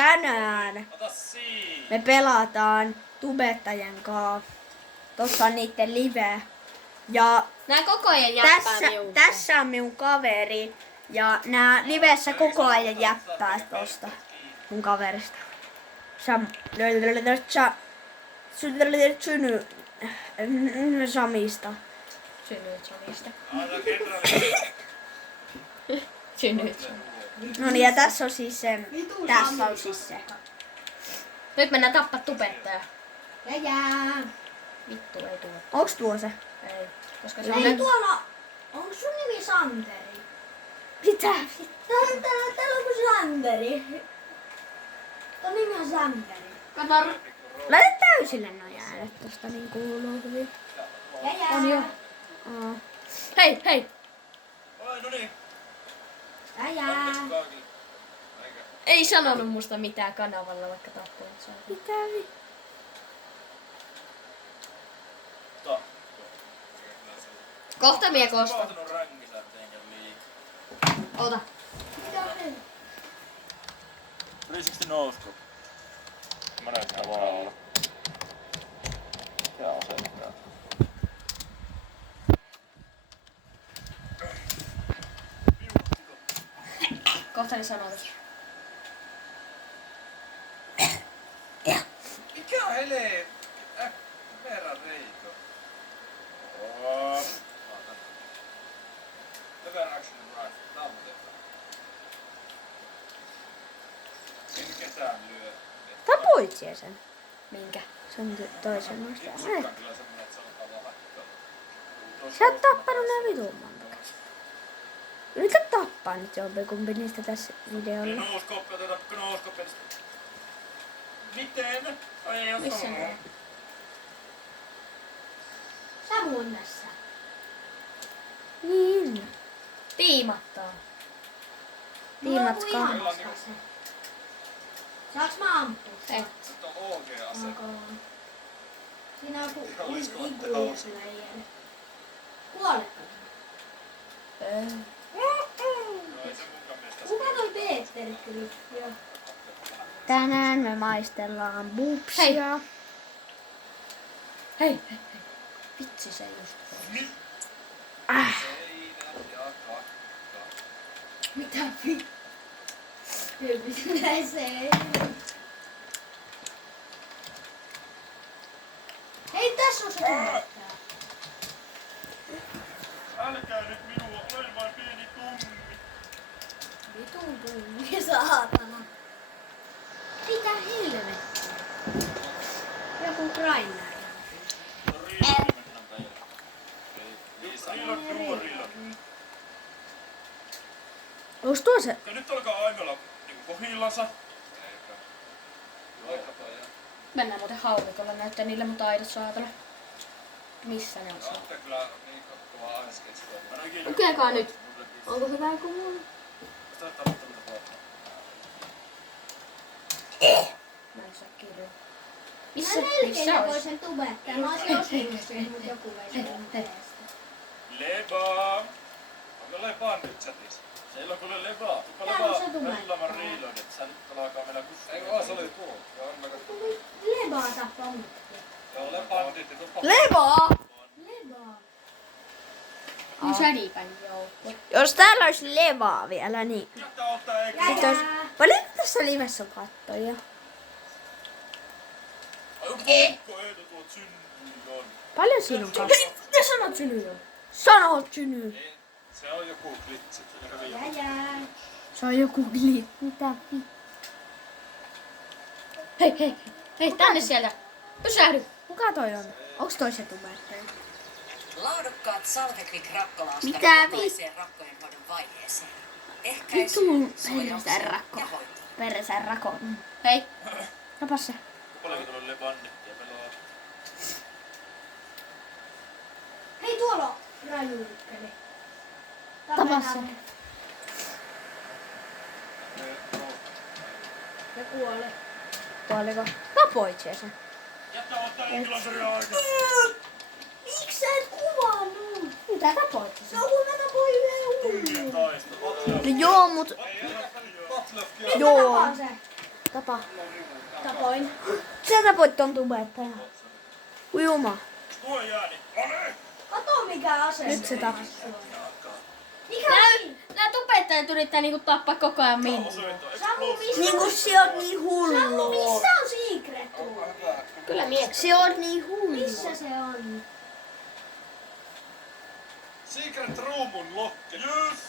tänään me pelataan tubettajien kanssa. Tossa on niitten live. Ja Nää koko ajan jäppää minulta. tässä on minun kaveri. Ja nää livessä koko ajan jäppää tosta mun kaverista. Samista. No niin, ja tässä on siis se. Tässä on siis se. Nyt mennään tappaa tubettaja. Jää. Vittu ei tuo. Onks tuo se? Ei. Koska se Ei on tuolla. Onko sun nimi Santeri? Mitä? Täällä on kuin Santeri. Tuo nimi on Santeri. Kato. Laita täysille noi äänet tosta, niin kuuluu hyvin. Jää. On jo. Hei, hei. Oi, no niin. Jää. Ei sanonut musta mitään kanavalla, vaikka tappoin saa. Mitä vi? Kohta mie kosta. Vaatinut rängisää teidän liikaa. Ota. Mitä on se? 360 nousko. Mä näyttää vaan olla. Mikä on se mitään? Kohta ne sanoo tässä. Mikä on hele? Verran reikö. Lever action rifle. Tää on muuten hyvä. En ketään lyö. Tapoit sie sen? Minkä? Sen toisen noista. Sukka on kyllä semmonen, että se on vaan hakkaa. Sä oot tappanut ne vitun monta. Yritä tappaa nyt jompikumpi niistä tässä videolla. Nouskoppia, otetappa nouskoppia. Miten? Ai ei oo Missä samaa. ne on? Samuun tässä. Niin. Tiimattaa. Tiimatkaa. Saaks mä ampua? Hei. Nyt on OG-ase. Siinä on Ihan olisiko ikuja ottaa sillä ei. Kuoletko? No ei se munkaan mielestä. Kuka toi Petteri kyllä? Joo. Tänään me maistellaan bupsia. Hei. Hei, hei, hei. Vitsi se just on. Seinät ja kakka. Mitä vittu? Mitä se? Hei, tässä on se tubettaja. Älkää nyt minua, olen vain pieni tummi. Vitun tummi, saatana. Mitä helvettiä? Joku grinder. No riilat mennään päivänä. Riilat nuorilla. Onks tuo se? Ja nyt alkaa Ainola niinku kohillansa. Eikä. Loikataan ja... Mennään muuten haulikolla näyttää niille mun taidot saatana. Missä ne on saatana? Olette kyllä niin kova aisketsi. Lukekaa nyt. Onko hyvä kuin mulla? Sitä on tapahtunut pohjaa. Mä en saa kirjoa. Mä Missä melkein ois? voin sen tubettajan. Mä oisin osinut sen, mut joku vei sen mun perästä. Lebaa! Onko Lebaa nyt chatissa? Siellä on kyllä Lebaa. Tuppa Täällä on Lebaa. se tubettaja. Välillä mä reloadin, että sä nyt alkaa meillä kustaa. Eikö vaan se oli tuo? Joo, on Tuli Lebaa tappaa mutkin. Joo, Lebandit ja tuppa. Levaa! Lebaa. Mun shadipän joukko. Jos täällä olisi levaa vielä, niin... Jättä ottaa eikä. Sitten olisi... Paljon tässä livessä on kattoja? Ai onko Mikko Eetu tuot syntyy? Paljon siinä on kattoja? Mitä sanot syny on? Sanot syny! Ei, se on joku glitch. Se on hyvin Jää. Se on joku gli... Mitä vi... Hei, hei, hei, tänne sieltä. Pysähdy. Kuka toi on? Onks toi se tubettaja? Laadukkaat Salvekvik-rakkolaastari Mitä jokaiseen rakkojen hoidon vaiheeseen. Vitun suojaus persen rakko. ja hoito. Persen rakko. Hei. Tapas se. Paljonko tuolla Lebandit ja pelaa? Hei, tuolla on rajuukkeli. Tapas se. Ja kuole. Kuoliko? Tapoit se sen. Jättä ottaa Englanderia aika. Miksi sä et kuvannut? Mitä tapoit se sen? No kun mä tapoin yhden Tummien hullun. taista. No joo, mut... Ei älä paljon. Battlefield. Joo. Tapaan se. Tapa. Tapoin. Sä tapoit ton tubettajan. Ujuma. Tuo jääni. Noniin! Kato mikä ase. Nyt se tappaa. Mikä Nää tubettajat yrittää niinku tappaa koko ajan minua. Osoittaa. Samu, missä Niinku se on niin Samu, hullu. missä on Secret Room? Kyllä mies. Se on niin hullu. Missä se on? Secret Roomun lokke. Just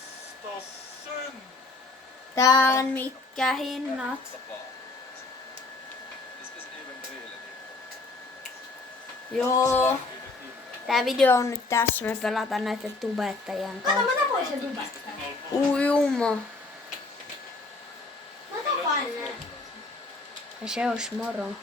sen. Tän mitkä hinnat. Joo. Tää video on nyt tässä. Me pelataan näiden tubettajien Kato, kanssa. mä tapoin sen tubettajan. Ujuma. Mä tapain nää. Ja se olisi moro.